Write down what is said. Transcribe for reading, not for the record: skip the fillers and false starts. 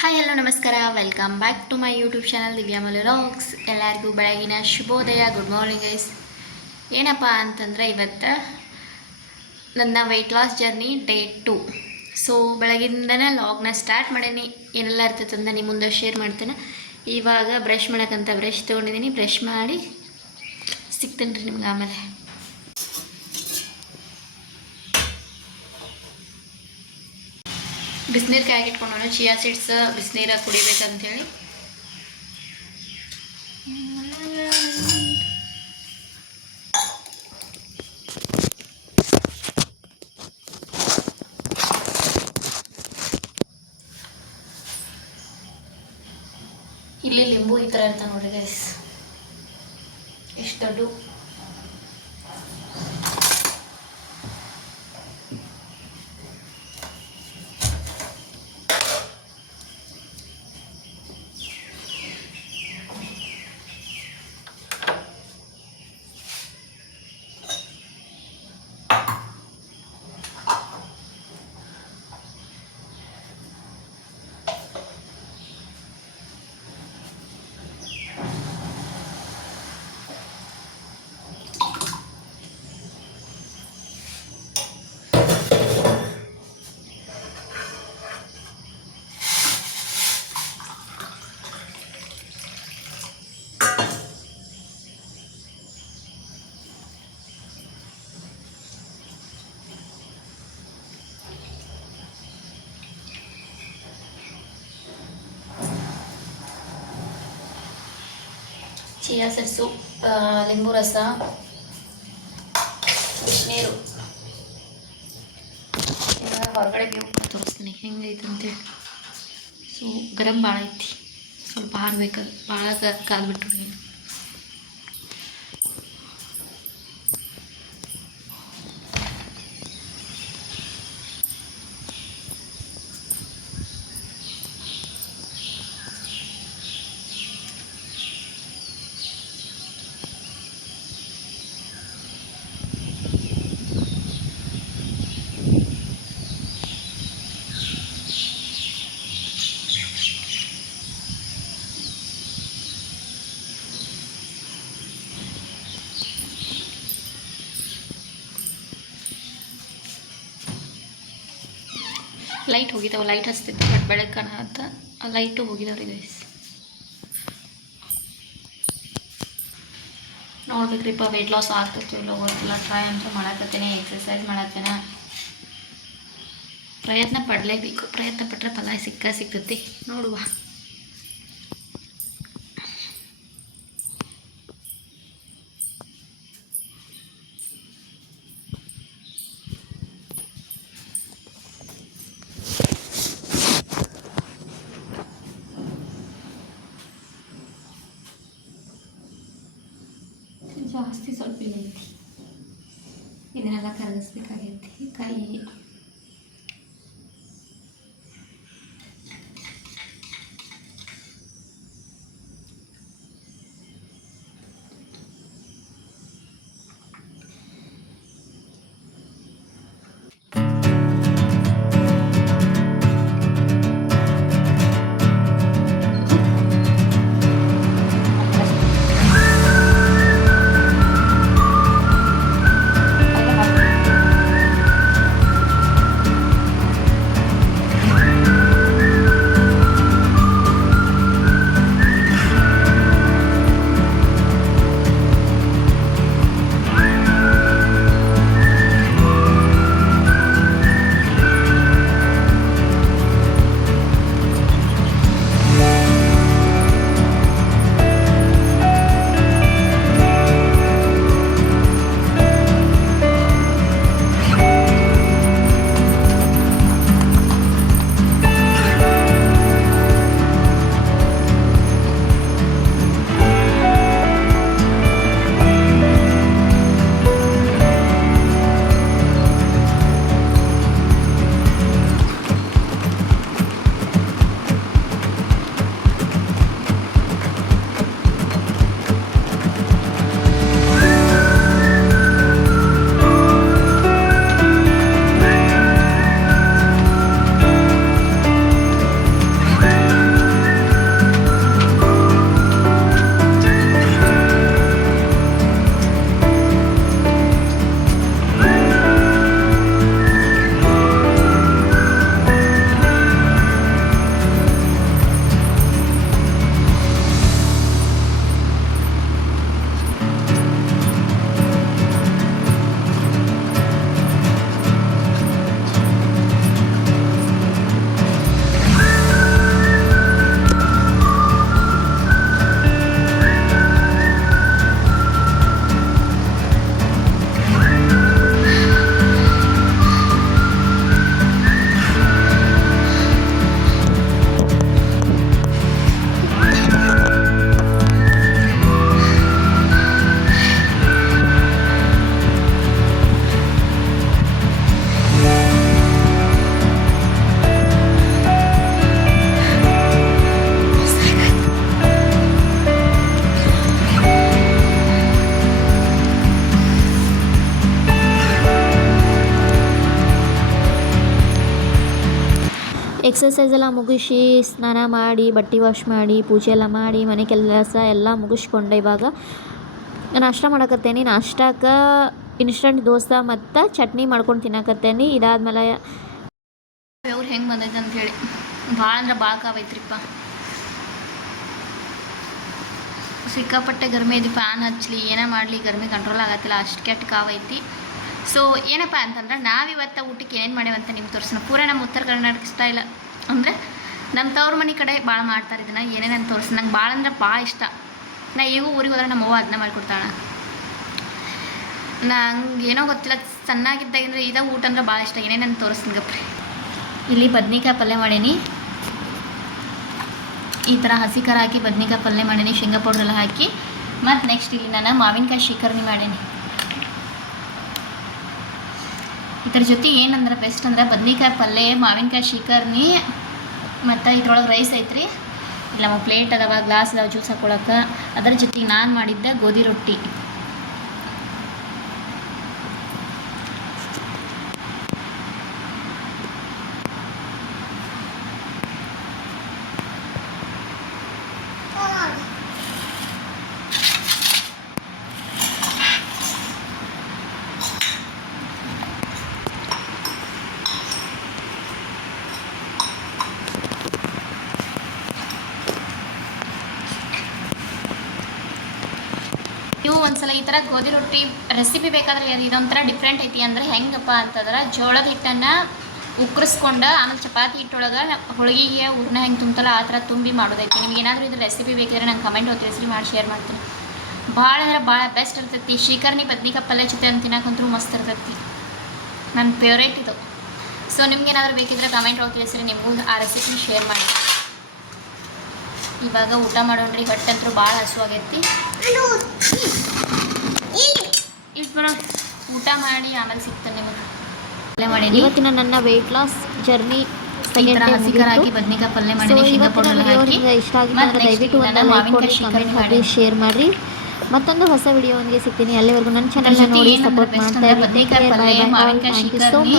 Hi hello ನಮಸ್ಕಾರ, welcome back to my YouTube channel Divyamalu vlogs. ಎಲ್ಲರಿಗೂ ಬೆಳಗಿನ ಶುಭೋದಯ, ಗುಡ್ ಮಾರ್ನಿಂಗ್ ಗೈಸ್. ಏನಪ್ಪ ಅಂತಂದರೆ ಇವತ್ತು ನನ್ನ ವೆಯ್ಟ್ ಲಾಸ್ ಜರ್ನಿ ಡೇ 2. ಸೊ ಬೆಳಗಿಂದನೇ ಲಾಗ್ನ ಸ್ಟಾರ್ಟ್ ಮಾಡೀನಿ. ಏನೆಲ್ಲ ಇರ್ತೈತೆ ಅಂತ ನಿಮ್ಮ ಮುಂದೆ ಶೇರ್ ಮಾಡ್ತೇನೆ. ಇವಾಗ ಬ್ರಷ್ ಮಾಡೋಕ್ಕಂತ ಬ್ರಷ್ ತೊಗೊಂಡಿದ್ದೀನಿ. ಬ್ರಷ್ ಮಾಡಿ ಸಿಗ್ತೇನೆ ರೀ ನಿಮ್ಗೆ ಆಮೇಲೆ. ಬಿಸಿನೀರು ಕಾಯಿಟ್ಕೊಂಡು ಚಿಯಾ ಸೀಡ್ಸ್ ಬಿಸಿನೀರು ಕುಡಿಬೇಕಂತೇಳಿ. ಇಲ್ಲಿ ಲಿಂಬು ಈ ಥರ ಇರ್ತಾವೆ ನೋಡ್ರಿ ಗೈಸ್, ಎಷ್ಟು ದೊಡ್ಡ. ಚಿಯಾ ಸೀಡ್ಸು, ಲಿಂಬು ರಸ, ಬಿಸಿನೀರು. ಹೊರಗಡೆ ವ್ಯೂ ತೋರಿಸ್ತೀನಿ ಹೆಂಗೈತೆ ಅಂತೇಳಿ. ಸೊ ಗರಂ ಭಾಳ ಐತಿ, ಸ್ವಲ್ಪ ಹಾರಬೇಕದು, ಭಾಳ ಕಾದ್ಬಿಟ್ರು. ಲೈಟ್ ಹೋಗಿದ್ದಾವೆ, ಲೈಟ್ ಹಚ್ತಿತ್ತು ಬಟ್ ಬೆಳಗ್ಗೆ ಕಾಣತ್ತ, ಆ ಲೈಟು ಹೋಗಿದಾವ್ರಿ ಗೈಸ್. ನೋಡ್ಬೇಕ್ರಿಪ್ಪ ವೆಯ್ಟ್ ಲಾಸ್ ಆಗ್ತೈತಿ ಇಲ್ಲ ಗೊತ್ತಿಲ್ಲ. ಟ್ರೈ ಅಂತ ಮಾಡಕತ್ತೇನೆ, ಎಕ್ಸಸೈಸ್ ಮಾಡತ್ತೇನೆ. ಪ್ರಯತ್ನ ಪಡಲೇಬೇಕು, ಪ್ರಯತ್ನ ಪಟ್ಟರೆ ಫಲ ಸಿಗ್ತೈತಿ. ನೋಡುವ. ಜಾಸ್ತಿ ಸ್ವಲ್ಪ ಐತಿ, ಇದನ್ನೆಲ್ಲ ಕರಗಿಸ್ಬೇಕಾಗೈತಿ ಕೈ. ಎಕ್ಸಸೈಸ್ ಎಲ್ಲ ಮುಗಿಸಿ ಸ್ನಾನ ಮಾಡಿ ಬಟ್ಟೆ ವಾಶ್ ಮಾಡಿ ಪೂಜೆ ಎಲ್ಲ ಮಾಡಿ ಮನೆ ಕೆಲಸ ಎಲ್ಲ ಮುಗಿಸ್ಕೊಂಡೆ. ಇವಾಗ ನಾಷ್ಟ ಮಾಡಕತ್ತೇನೆ. ನಾಷ್ಟಕ್ಕೆ ಇನ್ಸ್ಟಂಟ್ ದೋಸೆ ಮತ್ತು ಚಟ್ನಿ ಮಾಡ್ಕೊಂಡು ತಿನ್ನಕತ್ತೇನೆ. ಇದಾದ್ಮೇಲೆ ಅವ್ರು ಹೆಂಗೆ ಬಂದೈತೆ ಅಂಥೇಳಿ ಭಾಳ ಅಂದ್ರೆ ಭಾಳ ಕಾವೈತ್ರಿಪ್ಪ. ಸಿಕ್ಕಾಪಟ್ಟೆ ಗರ್ಮಿ ಐತಿ. ಫ್ಯಾನ್ ಹಚ್ಚಲಿ ಏನೇ ಮಾಡಲಿ ಗರ್ಮಿ ಕಂಟ್ರೋಲ್ ಆಗತ್ತಿಲ್ಲ, ಅಷ್ಟು ಕೆಟ್ಟ ಕಾವೈತಿ. ಸೊ ಏನಪ್ಪ ಅಂತಂದ್ರೆ ನಾವಿವತ್ತು ಊಟಕ್ಕೆ ಏನೇನು ಮಾಡೇವಂತ ನಿಮ್ಗೆ ತೋರಿಸೋಣ. ಪೂರ ನಮ್ಮ ಉತ್ತರ ಕರ್ನಾಟಕ ಸ್ಟೈಲ್ ಅಂದರೆ ನಮ್ಮ ತವ್ರ ಮನೆ ಕಡೆ ಭಾಳ ಮಾಡ್ತಾರೆ ಇದನ್ನು. ಏನೇನಂತ ತೋರಿಸಿ ನಂಗೆ ಭಾಳ ಅಂದ್ರೆ ಭಾಳ ಇಷ್ಟ. ನಾ ಈಗ ಊರಿಗೆ ಹೋದ್ರೆ ನಮ್ಮ ಅವ್ವ ಅದನ್ನ ಮಾಡಿಕೊಡ್ತಾಳೆ. ನಂಗೆ ಏನೋ ಗೊತ್ತಿಲ್ಲ, ಸಣ್ಣಾಗಿದ್ದಾಗಂದ್ರೆ ಇದಾಗ ಊಟ ಅಂದ್ರೆ ಭಾಳ ಇಷ್ಟ. ಏನೇನಂತ ತೋರಿಸ್ತೀನಿ ಗಪ್ರಿ. ಇಲ್ಲಿ ಬದ್ನಿಕಾಯಿ ಪಲ್ಯ ಮಾಡೀನಿ. ಈ ಥರ ಹಸಿ ಖಾರ ಹಾಕಿ ಬದ್ನಿಕಾಯಿ ಪಲ್ಯ ಮಾಡೀನಿ, ಶೇಂಗಾ ಪೌಡ್ರೆಲ್ಲ ಹಾಕಿ. ಮತ್ತು ನೆಕ್ಸ್ಟ್ ಇಲ್ಲಿ ನಾನು ಮಾವಿನಕಾಯಿ ಶೀಕರ್ಣಿ ಮಾಡೀನಿ. ಇದ್ರ ಜೊತೆ ಏನಂದ್ರೆ ಬೆಸ್ಟ್ ಅಂದ್ರೆ ಬದ್ನಿಕಾಯಿ ಪಲ್ಯ, ಮಾವಿನಕಾಯಿ ಶೀಕರ್ಣಿ ಮತ್ತು ಇದ್ರೊಳಗೆ ರೈಸ್ ಐತ್ರಿ. ಇಲ್ಲ ನಮ್ಮ ಪ್ಲೇಟ್ ಅದಾವ, ಗ್ಲಾಸ್ ಅದಾವ ಜ್ಯೂಸ್ ಹಾಕೊಳಕ್ಕೆ. ಅದರ ಜೊತೆಗೆ ನಾನು ಮಾಡಿದ್ದೆ ಗೋಧಿ ರೊಟ್ಟಿ. ನೀವು ಒಂದ್ಸಲ ಈ ಥರ ಗೋಧಿ ರೊಟ್ಟಿ ರೆಸಿಪಿ ಬೇಕಾದ್ರೆ ಇದೊಂಥರ ಡಿಫ್ರೆಂಟ್ ಐತಿ. ಅಂದರೆ ಹೆಂಗಪ್ಪ ಅಂತಂದ್ರೆ ಜೋಳದ ಹಿಟ್ಟನ್ನು ಉಕ್ಕರಿಸ್ಕೊಂಡು ಆಮೇಲೆ ಚಪಾತಿ ಹಿಟ್ಟೊಳಗೆ ಹೋಳಿಗೆಗೆ ಹೂರ್ಣ ಹೆಂಗೆ ತುಂಬ್ತಲ್ಲ ಆ ಥರ ತುಂಬಿ ಮಾಡೋದೈತಿ. ನಿಮ್ಗೆ ಏನಾದರೂ ಇದು ರೆಸಿಪಿ ಬೇಕಿದ್ರೆ ನಂಗೆ ಕಮೆಂಟ್ ತಿಳಿಸಿ ಮಾಡಿ ಶೇರ್ ಮಾಡ್ತೀನಿ. ಭಾಳ ಅಂದ್ರೆ ಭಾಳ ಬೆಸ್ಟ್ ಇರ್ತೈತಿ. ಶೀಕರ್ಣಿ ಬದ್ನಿಕಾಯಿ ಪಲ್ಯ ಜೊತೆ ಅಂತ ತಿನ್ನಕ್ಕಂತೂ ಮಸ್ತ್ ಇರ್ತೈತಿ. ನನ್ನ ಫೇವ್ರೇಟ್ ಇದು. ಸೊ ನಿಮ್ಗೆ ಏನಾದರೂ ಬೇಕಿದ್ರೆ ಕಮೆಂಟ್ ಒಳಗೆ ತಿಳಿಸ್ರಿ, ನಿಮಗೂ ಆ ರೆಸಿಪಿ ಶೇರ್ ಮಾಡಿ. ಇವಾಗ ಊಟ ಮಾಡೋಣ್ರಿ, ಹೊಟ್ಟೆ ಅಂತೂ ಭಾಳ ಹಸುವಾಗೈತಿ. ಊಟ ಮಾಡಿ ಆಮೇಲೆ ಸಿಗ್ತಾನೆ ನಿಮಗೆ. ಇವತ್ತಿನ ನನ್ನ ವೆಯ್ಟ್ ಲಾಸ್ ಜರ್ನಿ ಹಸಿ ಖಾರ ಹಾಕಿ ಬದ್ನಿಕಾಯಿ ಪಲ್ಯ ಮಾಡಿ ಶೇಂಗಾ ಪೌಡರ್ ಹಾಕಿ. ಇಷ್ಟ ಆಗಿದ್ರೆ ದಯವಿಟ್ಟು ಒಂದು ಲೈಕ್ ಕೊಡಿ, ಕಮೆಂಟ್ ಮಾಡಿ, ಶೇರ್ ಮಾಡಿ. ಮತ್ತೊಂದು ಹೊಸ ವಿಡಿಯೋಗೆ ಸಿಗ್ತೀನಿ. ಅಲ್ಲಿವರೆಗೂ ನನ್ನ ಚಾನಲ್ನ ನೋಡಿ ಸಪೋರ್ಟ್ ಮಾಡ್ತಾ ಇರಿ. ಬದ್ನಿಕಾಯಿ ಪಲ್ಯ, ಮಾವಿನಕಾಯಿ ಶೀಕರ್ಣಿ.